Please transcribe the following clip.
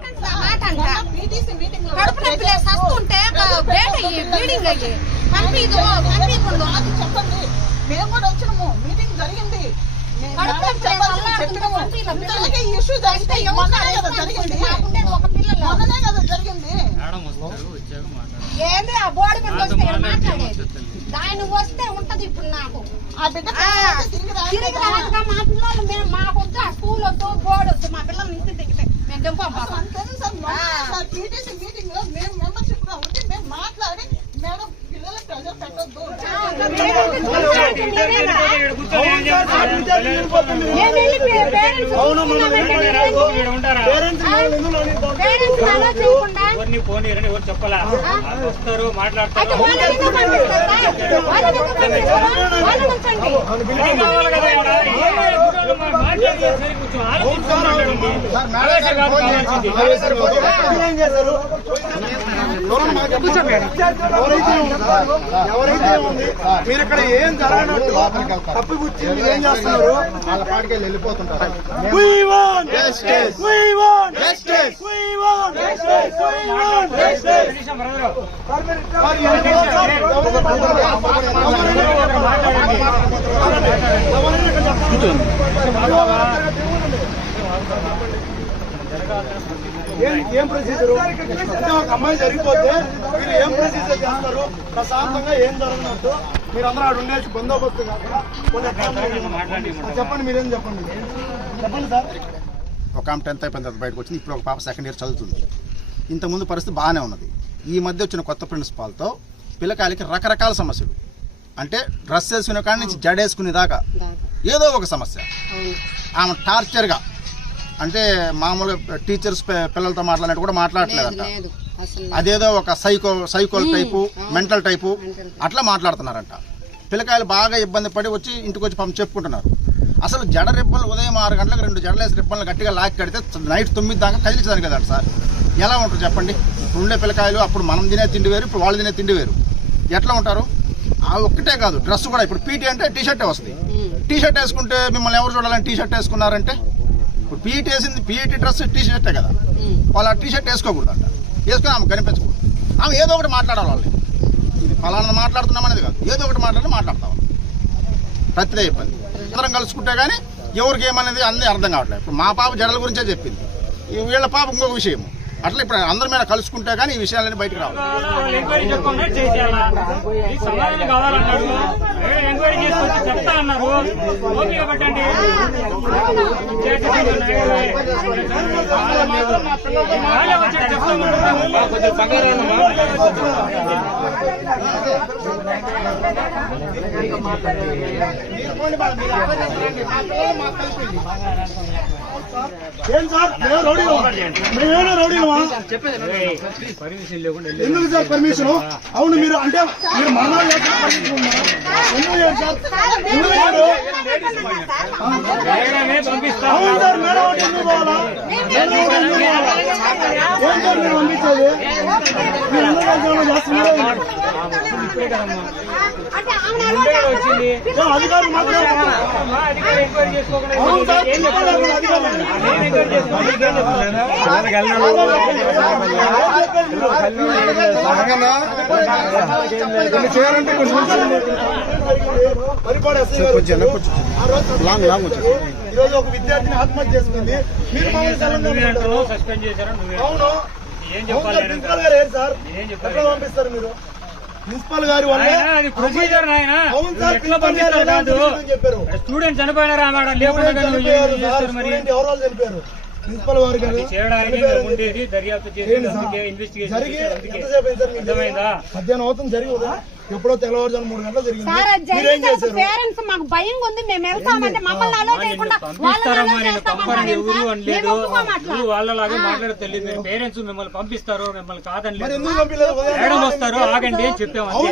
మాట అంట. కడుపు నొప్పి లేదు, సస్తుంటే క- వేట అయ్యి, బ్లీడింగ్ అయ్యి. పంపిదు, పంపియకూడదు. చెప్పండి. మేము కూడా వచ్చినాము. మీటింగ్ జరిగింది. కడుపు నొప్పి ఇంతవరకు ఈ ఇష్యూ జరిగితే మొన్ననే కదా జరిగింది. పిల్లలు. మొన్ననే కదా ఏంది? ఆ బోర్డు మీద వస్తే మాట్లాడేది? దాని వస్తే ఉంటది ఇప్పుడు నాకు. ఆ బిడ్డ ఆ, తిరిగి రాదుగా మా పిల్లలు మేము మాకు వద్దు ఆ స్కూల్ వద్దు బోర్డు వద్దు. మా పిల్లల్ని ఇంటి దిగితే. మేము దింపబోతాం అంతేనా టీటీసీ మీటింగ్లో మేము మెంబర్షిప్ మేము మాట్లాడి మేడం ఎవరిని ఫోన్ ఎవరు చెప్పాలా వాళ్ళు వస్తారు మాట్లాడతారు కావాలి కదా ఎవరైతే ఉంది మీరు ఇక్కడ ఏం జరగనట్టు తప్పిపుచ్చి మీరు ఏం చేస్తున్నారు? వాళ్ళ పాటికి వెళ్ళి వెళ్ళిపోతుంటారు We ఏం ఏం ప్రొసీజర్ ఒక అమ్మాయి జరిగిపోతే మీరు ఏం ప్రొసీజర్ చేస్తారు? ప్రశాంతంగా ఏం జరగనట్టు మీరు అందరూ ఆడ ఉండేసి బందోబస్తు చెప్పండి మీరేం చెప్పండి? చెప్పండి సార్. ఒక ఆమె టెన్త్ అయిపోయిన తర్వాత బయటకు వచ్చింది ఇప్పుడు ఒక పాప సెకండ్ ఇయర్ చదువుతుంది. ఇంతకుముందు పరిస్థితి బాగానే ఉన్నది. ఈ మధ్య వచ్చిన కొత్త ప్రిన్సిపాల్తో పిల్లకాయలకి రకరకాల సమస్యలు. అంటే డ్రెస్ వేసుకునే కాడి నుంచి జడేసుకునే దాకా. ఏదో ఒక సమస్య. ఆమె టార్చర్గా అంటే మామూలు టీచర్స్ పిల్లలతో మాట్లాడినట్టు కూడా మాట్లాడట్లేదంట. అదేదో ఒక సైకో సైకోల్ టైపు మెంటల్ టైపు అట్లా మాట్లాడుతున్నారంట. పిల్లకాయలు బాగా ఇబ్బంది పడి వచ్చి ఇంటికి వచ్చి పంపి చెప్పుకుంటున్నారు. అసలు జడ రిబ్బన్లు ఉదయం ఆరు గంటలకు రెండు జడలేసి రిబ్బన్లు గట్టిగా లాక్కి కడితే నైట్ తొమ్మిది దాకా కదిలించడానికి కదండి సార్. ఎలా ఉంటారు చెప్పండి? ఇప్పుడు ఉండే పిల్లకాయలు అప్పుడు మనం తినే తిండి వేరు ఇప్పుడు వాళ్ళు తినే తిండి వేరు. ఎట్లా ఉంటారు? ఆ ఒక్కటే కాదు డ్రెస్ కూడా ఇప్పుడు పీటీ అంటే టీ షర్టే వస్తుంది. టీ షర్ట్ వేసుకుంటే మిమ్మల్ని ఎవరు చూడాలని టీ షర్ట్ వేసుకున్నారంటే ఇప్పుడు పీఈటీ వేసింది పీఈటీ డ్రెస్ టీ షర్టే కదా. వాళ్ళు ఆ టీ షర్ట్ వేసుకోకూడదంట. వేసుకొని ఆమె కనిపించకూడదు. ఆమె ఏదో ఒకటి మాట్లాడాలి వాళ్ళు ఇది ఫలానా మాట్లాడుతున్నాం అనేది కాదు. ఏదో ఒకటి మాట్లాడి మాట్లాడతాం. ప్రతిదే ఇబ్బంది అందరం కలుసుకుంటే కానీ ఎవరికి ఏమనేది అన్నీ అర్థం కావట్లేదు. ఇప్పుడు మా పాప జడల గురించే చెప్పింది. వీళ్ళ పాప ఇంకొక విషయం అట్లా ఇప్పుడు అందరి మీద కలుసుకుంటే కానీ ఈ విషయాలన్నీ బయటకు రావు. వాళ్ళు మా పిల్లలు చేసేయాలా ఈ సమాధానం కావాలన్నారు. ఏ సార్ మేము రౌడీలు మేమేనా రౌడీలమా పర్మిషన్ లేకుండా ఎందుకు సార్ పర్మిషన్ అవును మీరు అంటే మీరు మరణాలు? ఎందుకు లేదు సార్ ఎందుకు లేదు? వెళ్ళడమే పంపిస్తాం అవును సార్ మేడం అంటే ఎందుకు పోవాలా మేడం అంటే ఎందుకు పోవాలా? మీరు పంపించేది మీరు అందరూ కలిసి ఏమైనా చేస్తున్నారా? అధికారులు అవును సార్ చేసుకోవాలి ఏం చెప్పాలి ఈరోజు ఒక విద్యార్థిని ఆత్మహత్య చేసుకుంది మీరు మామూలు అవును. ప్రిన్సిపల్ గారు ఏం సార్? ఎట్లా పంపిస్తారు మీరు? ప్రిన్సిపల్ గారి స్టూడెంట్ చనిపోయినారా మేడం? లేకుండా ఎవరో చనిపోయారు? ప్రిన్సిపల్ వారు జరిగి మధ్యాహ్నం అవుతుంది జరిగి ఎప్పుడో తెల్లవారుజాము మూడు గంటలు జరిగింది. పేరెంట్స్ మాకు భయంగా ఉంది. మేము వెళ్తామంటే మమ్మల్ని అలో చేయకుండా వాళ్ళలాగే మాట్లాడతలేదు పేరెంట్స్ పంపిస్తారు మిమ్మల్ని కాదని మేడం వస్తారు ఆగండి చెప్పాము.